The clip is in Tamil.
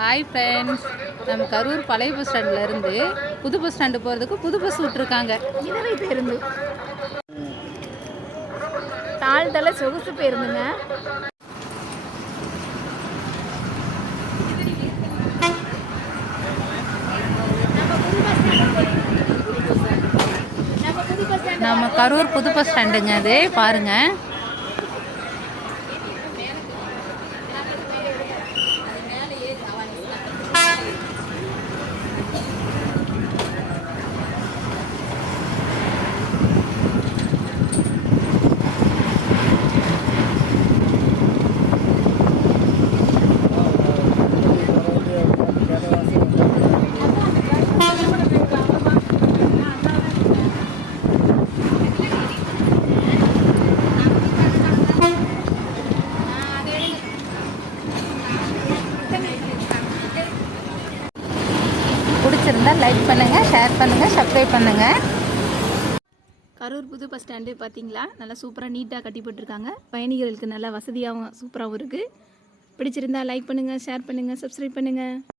ஹாய் ஃப்ரெண்ட்ஸ், நம்ம கரூர் பழைய பஸ் ஸ்டாண்ட்லேருந்து புது பஸ் ஸ்டாண்டு போகிறதுக்கு புது பஸ் விட்ருக்காங்க. இனவை பேருந்து தாழ்தலை சொகுசு பேருந்துங்க. நம்ம கரூர் புது பஸ் ஸ்டாண்டுங்க, அது பாருங்கள். பிடிச்சிருந்தா லைக் பண்ணுங்கள், ஷேர் பண்ணுங்கள், சப்ஸ்கிரைப் பண்ணுங்கள். கரூர் புது பஸ் ஸ்டாண்டு பார்த்தீங்களா, நல்லா சூப்பராக நீட்டாக கட்டி போட்டிருக்காங்க. பயணிகளுக்கு நல்லா வசதியாகவும் சூப்பராகவும் இருக்குது. பிடிச்சிருந்தா லைக் பண்ணுங்கள், ஷேர் பண்ணுங்கள், சப்ஸ்கிரைப் பண்ணுங்கள்.